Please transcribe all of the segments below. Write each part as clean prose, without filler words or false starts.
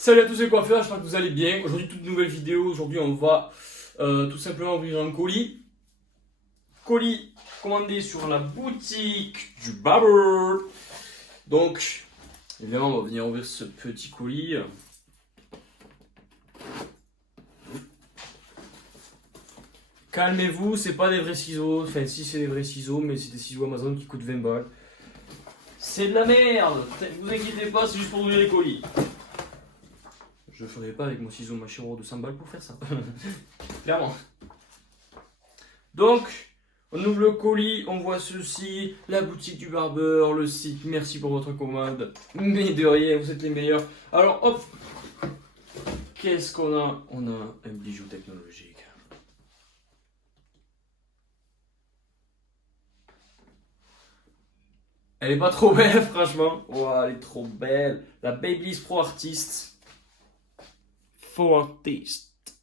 Salut à tous les coiffeurs, j'espère que vous allez bien. Aujourd'hui, toute nouvelle vidéo. Aujourd'hui, on va tout simplement ouvrir un colis. Colis commandé sur la boutique du Barber. Donc, évidemment, on va venir ouvrir ce petit colis. Calmez-vous, c'est pas des vrais ciseaux. Enfin, si, c'est des vrais ciseaux, mais c'est des ciseaux Amazon qui coûtent 20 balles. C'est de la merde. Vous inquiétez pas, c'est juste pour ouvrir les colis. Je ferai pas avec mon ciseau Machiro de 100 balles pour faire ça. Clairement. Donc, on ouvre le colis, on voit ceci, la boutique du Barber, le site, merci pour votre commande. Mais de rien, vous êtes les meilleurs. Alors, hop, qu'est-ce qu'on a? On a un bijou technologique. Elle est pas trop belle, franchement. Wow, elle est trop belle. La Babyliss Pro Artist. Pro Artist.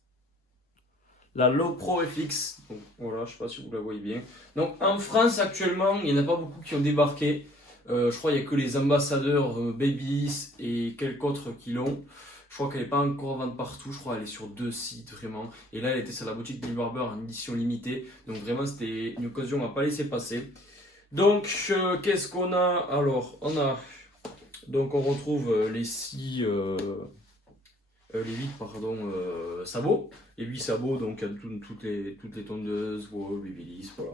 La Low Pro FX. Donc, voilà, je sais pas si vous la voyez bien. Donc en France actuellement, il n'y en a pas beaucoup qui ont débarqué. Je crois qu'il n'y a que les ambassadeurs Babyliss et quelques autres qui l'ont. Je crois qu'elle n'est pas encore en vente partout. Je crois qu'elle est sur 2 sites vraiment. Et là, elle était sur la boutique du Barber en édition limitée. Donc vraiment, c'était une occasion à ne pas laisser passer. Donc, qu'est-ce qu'on a? Alors, donc on retrouve les 8 sabots. Les 8 sabots, donc à toutes les tondeuses, Wahl, Babyliss, voilà.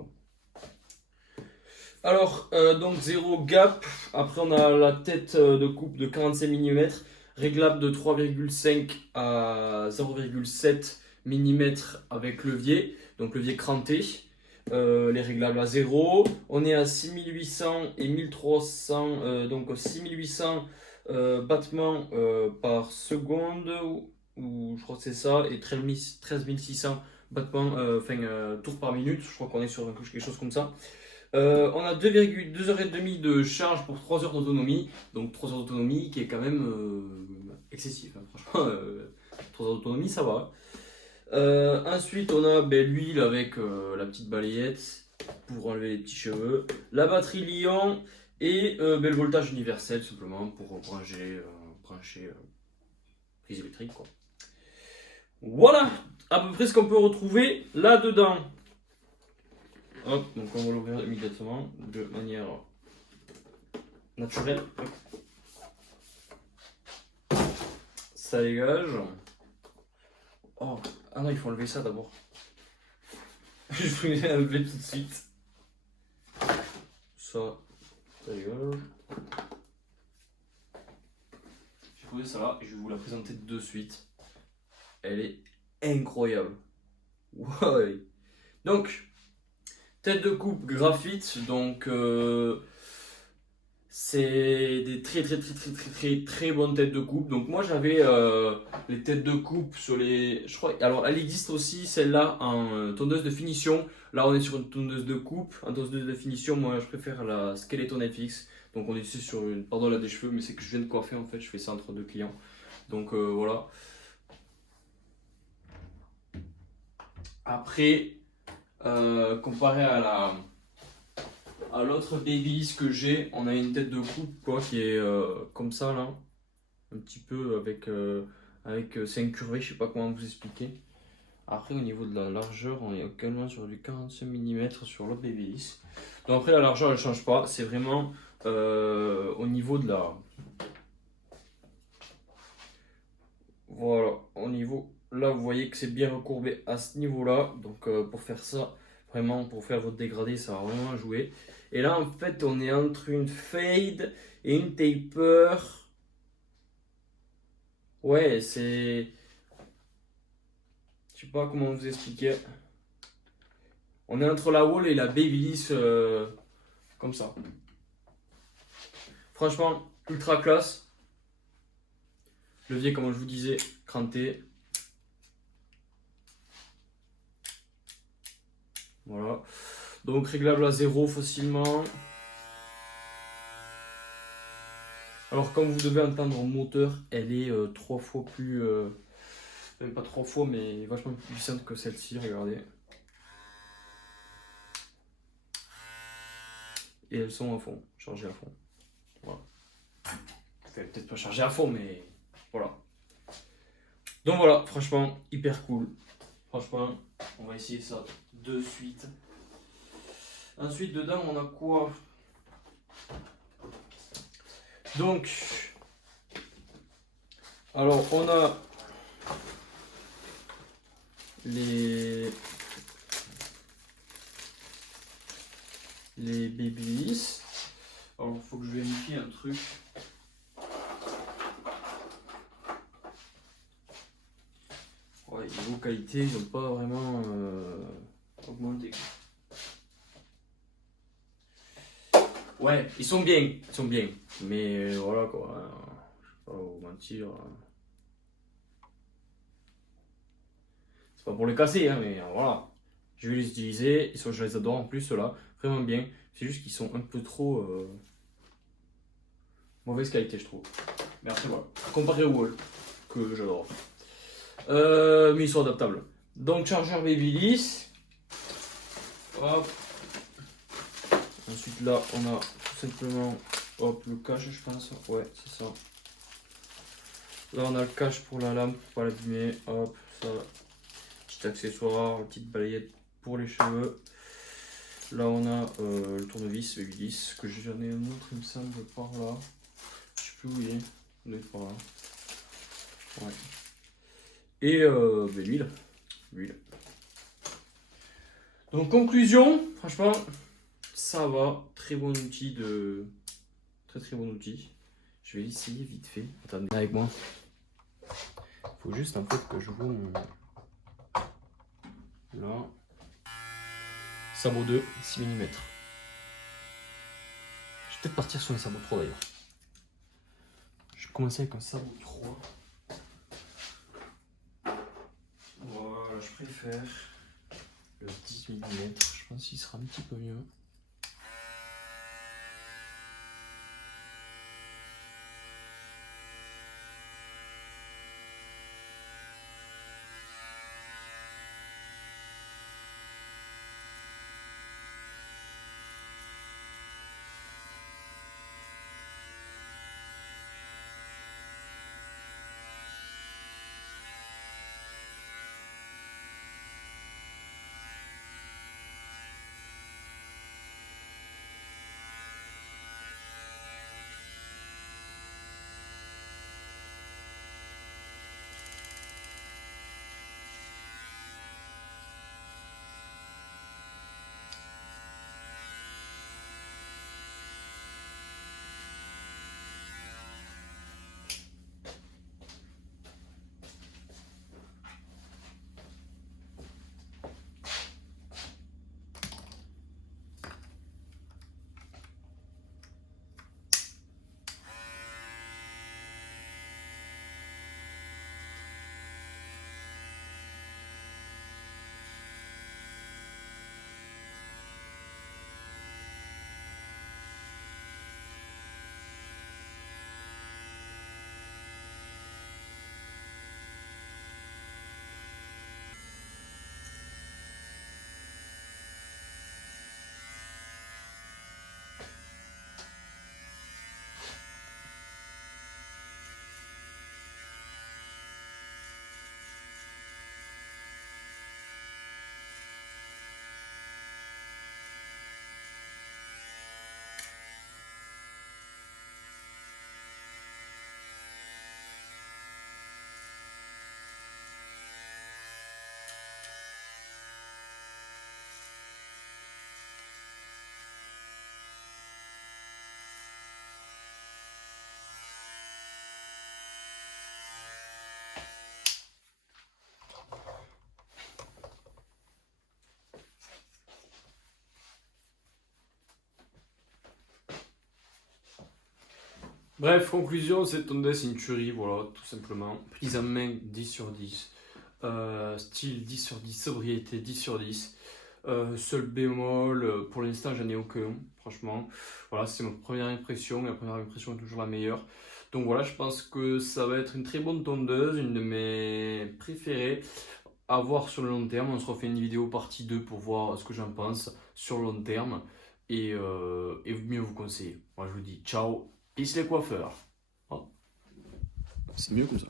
Alors, donc 0 gap. Après, on a la tête de coupe de 45 mm, réglable de 3,5 à 0,7 mm avec levier, donc levier cranté. Les réglables à 0. On est à 6800 et 1300, donc 6800 battements par seconde, ou je crois que c'est ça, et 13600 battements, tours par minute. Je crois qu'on est sur quelque chose comme ça. On a 2h30 de charge pour 3 heures d'autonomie. Donc 3 heures d'autonomie qui est quand même excessif. Hein, franchement, 3 heures d'autonomie, ça va. Ensuite, on a l'huile avec la petite balayette pour enlever les petits cheveux. La batterie Li-ion et le voltage universel simplement pour brancher prise électrique, quoi. Voilà à peu près ce qu'on peut retrouver là-dedans. Hop, donc on va l'ouvrir immédiatement de manière naturelle. Ça dégage. Oh, ah non, il faut enlever ça d'abord. Je voulais enlever tout de suite. Ça dégage. J'ai posé ça là et je vais vous la présenter de suite. Elle est incroyable. Ouais. Donc, tête de coupe graphite, donc c'est des très bonnes têtes de coupe. Donc moi j'avais les têtes de coupe sur les, je crois, alors elle existe aussi celle-là en tondeuse de finition. Là on est sur une tondeuse de coupe, en tondeuse de finition. Moi je préfère la Skeleton FX. Donc on est ici sur une, pardon là des cheveux, mais c'est que je viens de coiffer en fait. Je fais ça entre deux clients. Donc voilà. Après, comparé à l'autre Babyliss que j'ai, on a une tête de coupe quoi, qui est comme ça là, un petit peu avec c'est incurvé, je sais pas comment vous expliquer. Après au niveau de la largeur, on est également sur du 45 mm sur l'autre Babyliss. Donc après la largeur elle change pas, c'est vraiment au niveau de la... Voilà, au niveau... Là vous voyez que c'est bien recourbé à ce niveau là, donc pour faire ça, vraiment pour faire votre dégradé, ça va vraiment jouer. Et là en fait on est entre une fade et une taper. Ouais, c'est... Je sais pas comment vous expliquer. On est entre la Wahl et la Babyliss comme ça. Franchement, ultra classe. Levier, comme je vous disais, cranté. Voilà. Donc réglable à 0 facilement. Alors comme vous devez entendre au moteur, elle est 3 fois plus... même pas 3 fois, mais vachement plus puissante que celle-ci, regardez. Et elles sont à fond, chargées à fond. Voilà. Peut-être pas chargées à fond, mais voilà. Donc voilà, franchement, hyper cool. Franchement, on va essayer ça de suite. Ensuite, dedans, on a quoi? Donc, alors, on a les Babyliss. Alors, il faut que je vérifie un truc. Ouais, niveau qualité, ils n'ont pas vraiment augmenté. Ouais, ils sont bien, mais voilà quoi, hein, je vais pas vous mentir. C'est pas pour les casser, hein, mais voilà. Je vais les utiliser, je les adore en plus, ceux-là, vraiment bien. C'est juste qu'ils sont un peu trop mauvaise qualité, je trouve. Mais après, voilà. Comparé au Wall, que j'adore. Mais ils sont adaptables. Donc, chargeur Babyliss. Hop. Ensuite, là, on a tout simplement hop, le cache, je pense. Ouais, c'est ça. Là, on a le cache pour la lampe, pour pas l'abîmer. Hop, ça. Petit accessoire, une petite balayette pour les cheveux. Là, on a le tournevis Babyliss, que j'en ai un autre, il me semble, par là. Je sais plus où il est. Il est par là. Ouais. Et l'huile. L'huile. Donc, conclusion, franchement, ça va. Très bon outil de. Très bon outil. Je vais essayer vite fait. Attendez avec moi. Il faut juste en fait que je vois mon. Là. Sabot 2, 6 mm. Je vais peut-être partir sur un sabot 3 d'ailleurs. Je vais commencer avec un sabot 3. Voilà, je préfère le 10 mm. Je pense qu'il sera un petit peu mieux. Bref, conclusion, cette tondeuse c'est une tuerie, voilà, tout simplement. Prise en main 10 sur 10. Style 10 sur 10, sobriété 10 sur 10. Seul bémol, pour l'instant j'en ai aucun, franchement. Voilà, c'est ma première impression, et la première impression est toujours la meilleure. Donc voilà, je pense que ça va être une très bonne tondeuse, une de mes préférées. À voir sur le long terme, on se refait une vidéo partie 2 pour voir ce que j'en pense sur le long terme. Et mieux vous conseiller. Moi je vous dis ciao. Peace les coiffeurs. Oh, c'est mieux comme ça.